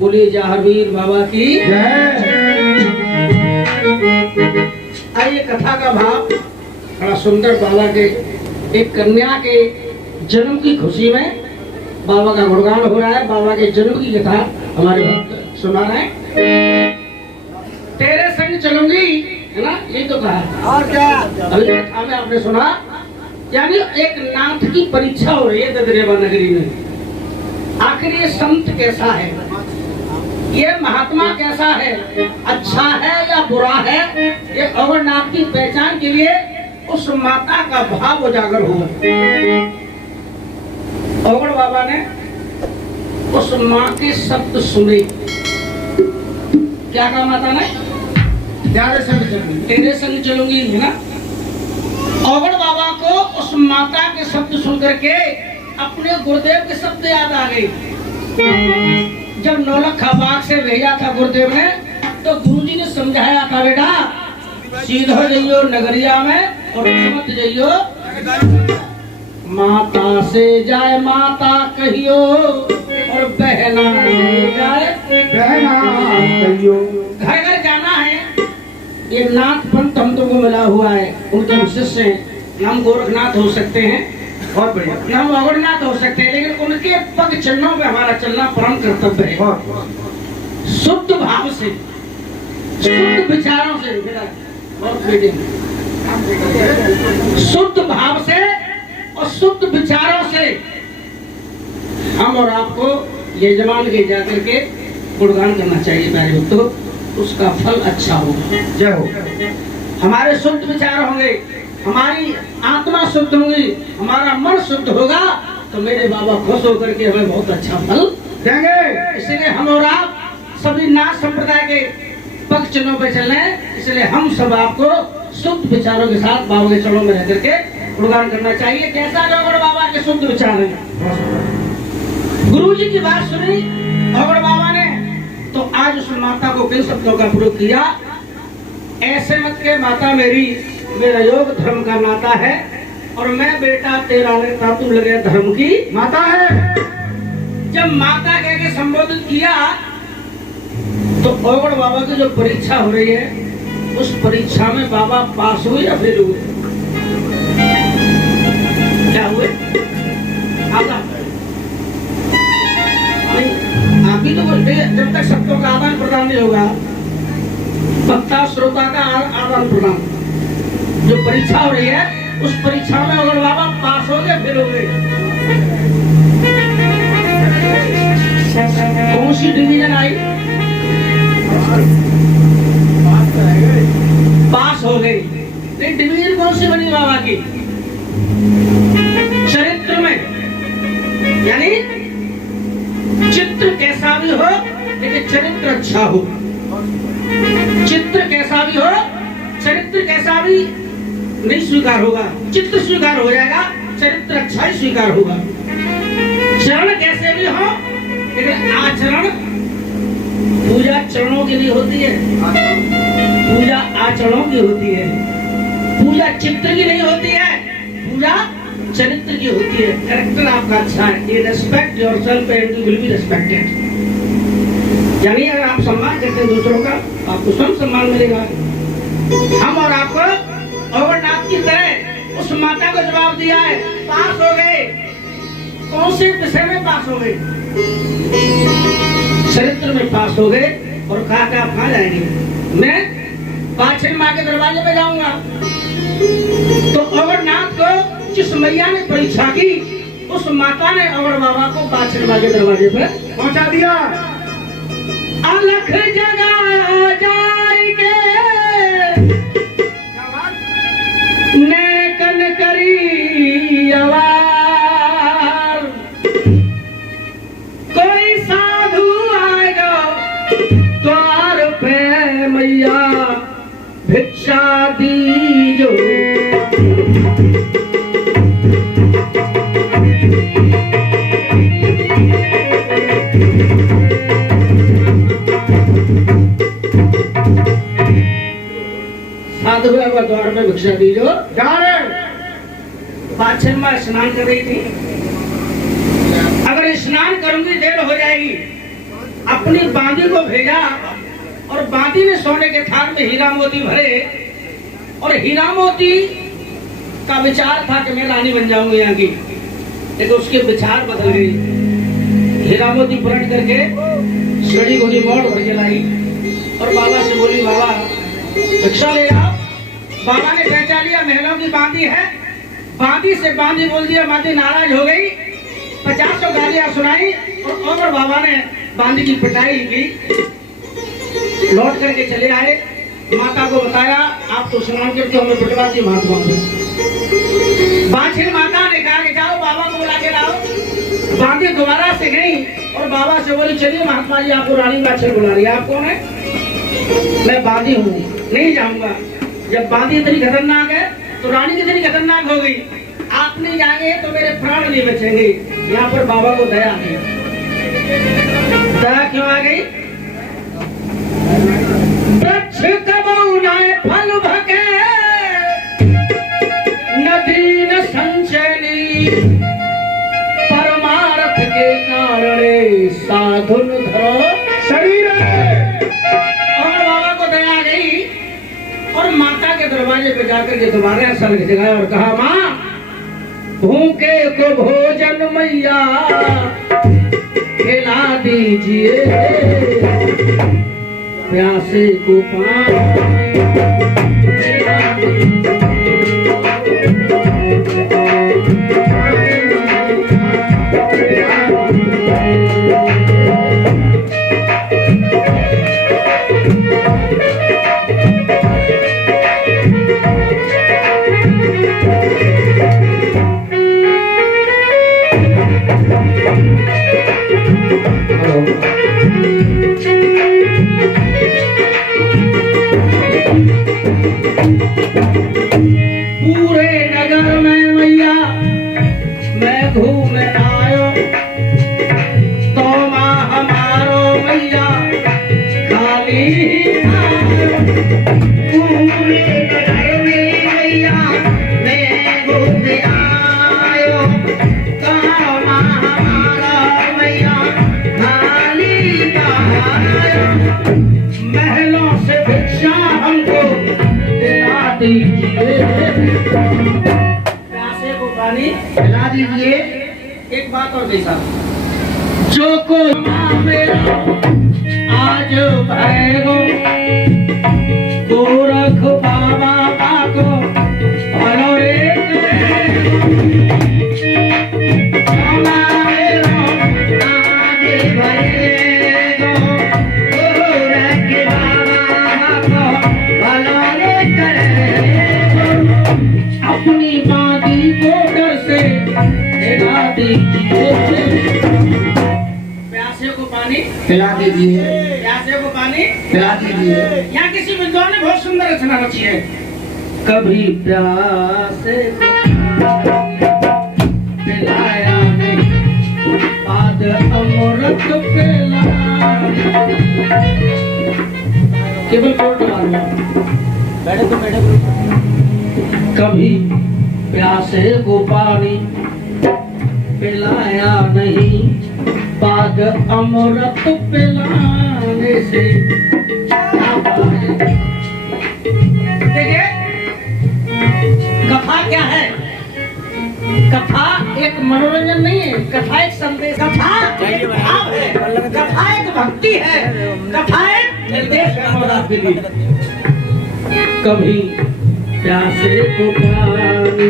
बोलिए जहावीर बाबा की आइए कथा का भाव बड़ा सुंदर। बाबा के एक कन्या के जन्म की खुशी में बाबा का गुणगान हो रहा है। बाबा के जन्म की कथा हमारे भक्त सुना रहे हैं। तेरे संग चलूंगी, है ना, यही तो कहा। और क्या अभी कथा में आपने सुना, यानी एक नाथ की परीक्षा हो रही है ददरेवा नगरी में। आखिर ये संत कैसा है, ये महात्मा कैसा है, अच्छा है या बुरा है, ये अमरनाथ की पहचान के लिए उस माता का भाव उजागर हुआ। अवगढ़ बाबा ने उस माँ के शब्द सुने। क्या कहा माता ने? तेरे संग चलूंगी, है ना। अवगढ़ बाबा को उस माता के शब्द सुन करके अपने गुरुदेव के शब्द याद आ गए। जब नौलखा बाग से भेजा था गुरुदेव ने, तो गुरुजी ने समझाया था, बेटा सीधा जाइयो नगरिया में और मत जाइयो। माता से जाए माता कहियो और बहना से जाए बहना कहियो। घर घर जाना है। ये नाथ पंथ हम तुमको मिला हुआ है, उनके शिष्य हैं। नाम गोरखनाथ हो सकते हैं, बहुत बढ़िया, नाम अवगढ़नाथ हो सकते हैं, लेकिन उनके पग चरणों पे हमारा चलना परम कर्तव्य है। शुद्ध भाव से, शुद्ध विचारों से, शुद्ध भाव से और शुद्ध विचारों से हम और आपको यजमान के जाकर के गुणगान करना चाहिए प्यारे भक्तों। उसका फल अच्छा होगा। जय हो। हमारे शुद्ध विचार होंगे, हमारी आत्मा शुद्ध होगी, हमारा मन शुद्ध होगा, तो मेरे बाबा खुश होकर के हमें बहुत अच्छा फल देंगे। इसलिए हम और आप सभी नाथ संप्रदाय के पग चिन्हों पे चल रहे हैं। इसलिए हम सब आपको शुद्ध विचारों के साथ बाबा के चरणों में रह करके गुणगान करना चाहिए। कैसा अवगढ़ बाबा के शुद्ध विचार है। गुरु जी की बात सुनी अवगढ़ बाबा ने, तो आज उस माता को किन शब्दों का प्रयोग किया? ऐसे मत के माता मेरी, मेरा योग धर्म का नाता है और मैं बेटा तेरा नेता, तुम लगे धर्म की माता है। जब माता कह के संबोधित किया, तो अवगढ़ बाबा की जो परीक्षा हो रही है, उस परीक्षा में बाबा पास हुए या फेल हुए? क्या हुए? आप ही तो बोलते हैं, जब तक शब्दों का आदान प्रदान नहीं होगा, वक्ता श्रोता का आदान प्रदान, जो परीक्षा हो रही है, उस परीक्षा में अगर बाबा पास हो गए, फेल हो गए, कौन सी डिवीजन आई? पास हो गए। नहीं, डिवीजन कौन सी बनी बाबा की? चरित्र में, यानी चित्र कैसा भी हो लेकिन चरित्र अच्छा हो। चित्र कैसा भी हो, चरित्र कैसा भी नहीं स्वीकार होगा। चित्र स्वीकार हो जाएगा, चरित्र अच्छा ही स्वीकार होगा। चरण कैसे भी हो लेकिन आचरण, पूजा चरणों के लिए होती है, पूजा आचरणों की होती है। पूजा चित्र की नहीं होती है, पूजा चरित्र की होती है। कैरेक्टर आपका अच्छा है, ये respect yourself and you will be respected. यानी अगर आप सम्मान करते हैं दूसरों का, आपको स्वयं सम्मान मिलेगा। हम और आपको अवगढ़नाथ की तरह उस माता को जवाब दिया है, पास हो गए। कौन से विषय में पास हो गए? चरित्र में पास हो गए। और कहा कि आप कहाँ जाएंगे? मैं पाछन माँ के दरवाजे पे जाऊंगा। तो अवगढ़नाथ को जिस मैया ने परीक्षा की, उस माता ने अवगढ़ बाबा को पाछन माँ के दरवाजे पे पहुंचा दिया। अलख जगा जाएंगे नेकन करी अवार, कोई साधु आएगा द्वार पे मैया भिक्षा दीजो। साधु द्वार में भिक्षा दीजो। पाछन में स्नान कर रही थी। अगर इस स्नान करूंगी देर हो जाएगी। अपनी बांदी को भेजा और बांदी ने सोने के थाल में हीरा मोती भरे और हीरा मोती का विचार था कि मैं रानी बन जाऊंगी यहाँ की, लेकिन उसके विचार बदल गए। हीरा मोती पलट करके सड़ी घोड़ी मोड़ भर के लाई और बाबा से बोली, बाबा भिक्षा ले आओ। बाबा ने पहचान लिया महलों की बांदी है। बांदी से बांदी बोल दिया, बांदी नाराज हो गई, 50 गालियां सुनाई और बाबा ने बांदी की पिटाई की। लौट करके चले आए, माता को बताया, आप तो स्नान करके हमें पिटवा दी महात्मा में। बाछिल माता ने कहा कि जाओ बाबा को बुला के लाओ। बांदी दोबारा से गई और बाबा से बोली, चलिए महात्मा जी आपको रानी बाछिल बुला रही है। आप कौन है? मैं बांदी हूँ, नहीं जाऊंगा। जब बांदी इतनी खतरनाक है तो रानी कितनी खतरनाक हो गई। आप नहीं जाएंगे तो मेरे प्राण नहीं बचेंगे। यहाँ पर बाबा को दया आ गई। दया क्यों आ गई? वृक्ष कबहु न फल भके, नदी न संचयनी, परमार्थ के कारण साधुन धरो शरीर। और बाबा को दया आ गई और माता के दरवाजे पे जाकर के दोबारा सर जगाया और कहा, माँ भूखे को भोजन मैया खिला दीजिए, प्यासे को पानी खिला दीजिए। पूरे नगर में मैया मैं घूम आयो, तो माँ हमारो मैया खाली आयो। पूरे नगर में मैया मैं घूम आयो, तो माँ हमारा मैया खाली आयो। महलों से भिक्षा हमको दिला दीजिए, प्यासे को पानी खिला दीजिए। एक बात और भी साहब, जो को मेरा आज भैगो गोरख बाबा को भलो अपनी बांदी को डर से हिला दीजिए, प्यासे को पानी खिला दीजिए, प्यासे को पानी खिला दीजिए। यहाँ किसी विद्वान ने बहुत सुंदर रचना रची है। कभी प्यासे पिलाया नहीं, आज अमृत पिलाया। केवल कोट मारना, बैठे तो बैठे। कभी प्यासे को पानी पिलाया नहीं, बाद अमृत पिलाने से। देखिए कथा क्या है? कथा एक मनोरंजन नहीं है, कथा एक संदेश, कथा एक भाव है, कथा एक भक्ति है, कथा एक निर्देश है। कभी प्यासे को पानी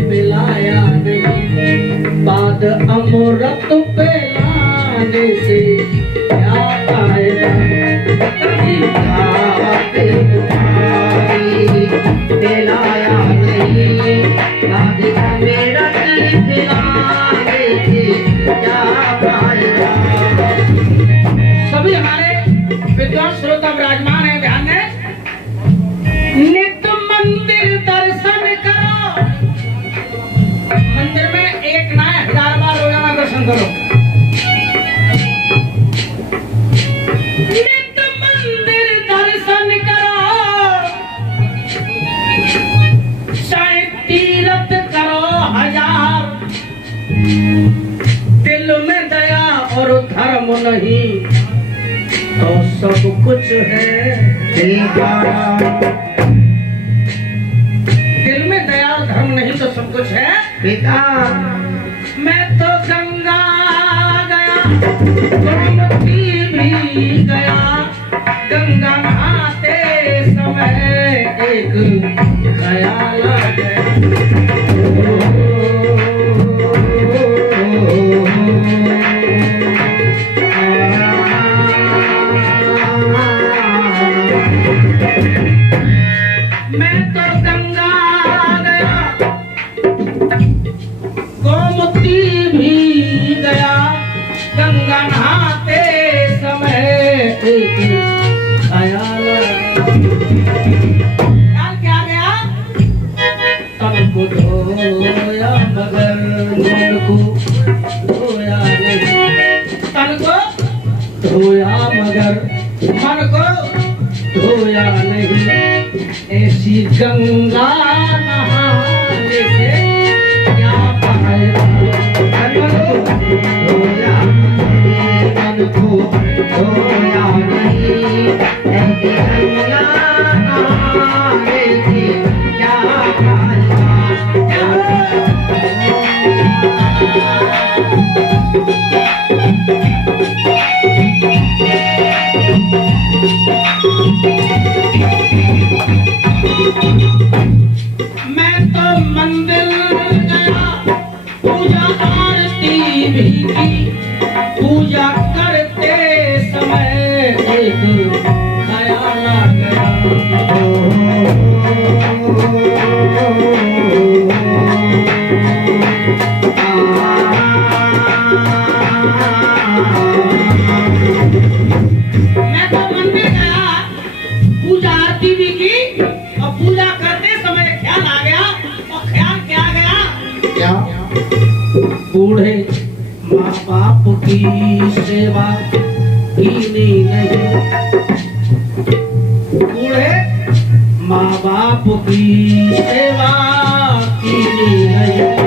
पिलाया नहीं, बाद अमृत पिलाने से क्या पाएगा। कभी प्यासे को पानी पिलाया नहीं, बाद अमृत पिलाने से क्या पाएगा। सभी हमारे विद्वान श्रोता विराजमान है, ध्यान है। नित्य मंदिर दर्शन करो, मंदिर में एक ना 1000 बार रोजाना दर्शन करो। नित्य मंदिर दर्शन करो, चाहे तीर्थ करो 1000, दिल में नहीं तो सब कुछ है बेकार। दिल में दया और धर्म नहीं तो सब कुछ है बेकार। मैं तो गंगा गया गोमती भी गया गंगा नहाते समय एक ख्याल आ मैं तो गंगा गया गोमती भी गया गंगा नहाते समय एक ख्याल क्या गया तन को धोया मगर मन को धोया नहीं तन को धोया मगर मन को धोया नहीं ऐसी गंगा नहाने से क्या फायदा मन को धोया मन को धोया नहीं ऐसी गंगा नहाने से क्या फायदा मैं तो मंदिर गया पूजा आरती भी की पूजा करते समय एक ख्याल आ गया मैं तो मंदिर गया पूजा आरती भी की और पूजा करते समय ख्याल आ गया और ख्याल क्या गया क्या? बूढ़े माँ बाप की सेवा कीनी नहीं बूढ़े माँ बाप की सेवा कीनी नहीं